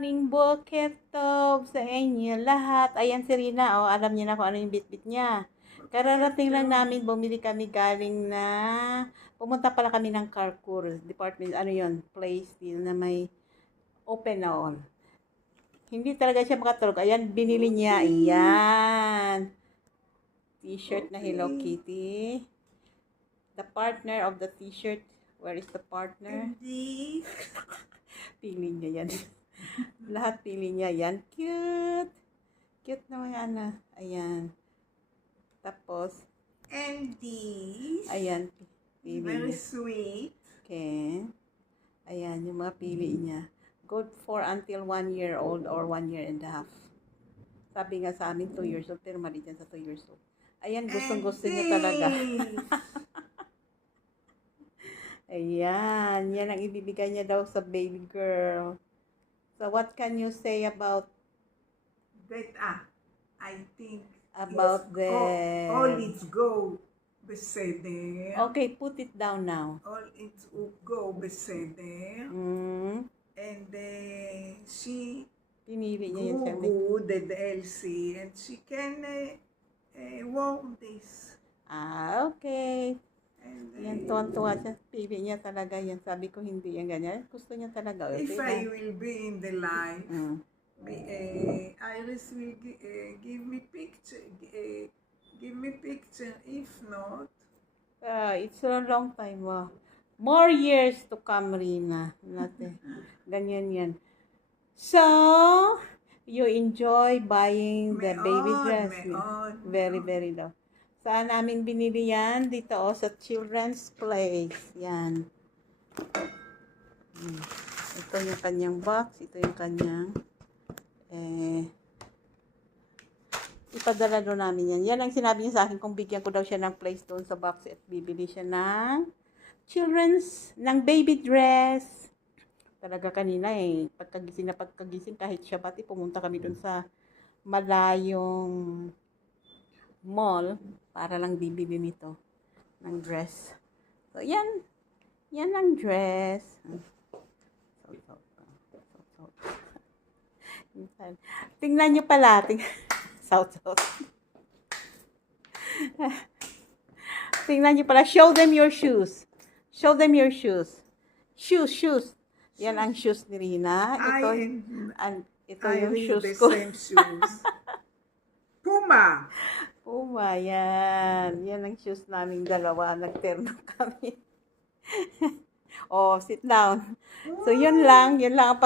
morning, Bukit Tov sa inyo lahat. Ayan si Rina, alam niya na kung ano yung bit-bit niya. Kararating lang namin, bumili kami galing na, pumunta pala kami ng Carrefour department, ano yon, place din na may open na all. Hindi talaga siya makatulog. Ayan, binili niya. Ayan. T-shirt na Hello Kitty. The partner of the t-shirt. Where is the partner? Pili niya yan. Lahat pili niya yan. Cute. Cute naman yan. Ayan. Tapos, And these, ayan. Pili very niya. sweet. Okay. Ayan, yung mga pili niya. Good for until 1 year old or 1 year and a half. Sabi nga sa amin, 2 years old. Pero mali dyan sa 2 years old. Ayan, gustong-gusto niya talaga. Ayan, yan ang ibibigay niya daw sa baby girl. So, what can you say about That I think about the... all it's go beseder. Okay, put it down now. All it's go beseder. And she Pinili niya yan. good at Elsie, and she can warm this. Okay. And Yan, tuwan-tuwa siya. Pili niya talaga yan. Sabi ko hindi yan ganyan. Gusto niya talaga. if Okay, I will be in the life, Iris will give me picture. Give me picture. If not, It's a long time. More years to come, Rina. Natin. Ganyan yan. So, you enjoy buying the baby dress. Very, very low. Saan namin binili yan? Dito sa Children's Place. Yan. Ito yung kanyang box. Ito yung kanyang ipadala doon namin yan. Yan ang sinabi niya sa akin kung bigyan ko daw siya ng place doon sa box at bibili siya ng ng baby dress. Talaga kanina pagkagising kahit Shabbat, pumunta kami doon sa malayong mall para lang bibili nito ng dress. So, yan. Yan ang dress. Tingnan nyo pala. South. Tingnan nyo pala. Show them your shoes. Show them your shoes. Shoes. Yan ang shoes ni Rina. Ito yung shoes ko. Same shoes. Puma. Yan. Yan ang shoes naming dalawa. Nagterno kami. Sit down. So, yun lang. Yun lang ang